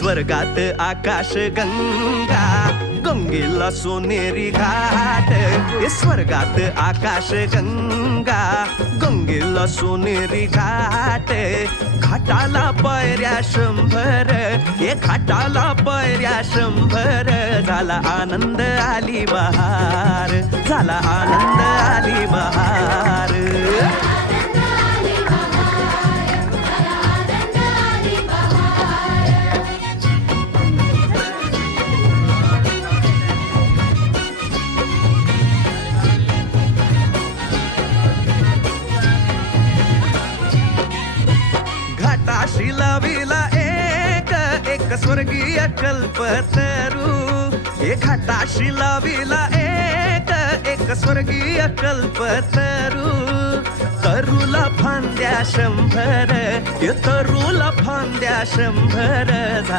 स्वर्गात आकाश गंगा, गंगेला सोनेरी घाट. स्वर्गात आकाश गंगा, गंगेला सोनेरी घाट. घाटाला पायऱ्या 100, हे घाटाला पायऱ्या 100. झाला आनंद आली बहार, झाला आनंद आली बहार. घाटाशी लाविला एक स्वर्गीय कल्पतरू. हे घाटाशी लाविला एक स्वर्गीय कल्पतरू. तरूला फांद्या 100, तरूला फांद्या 100.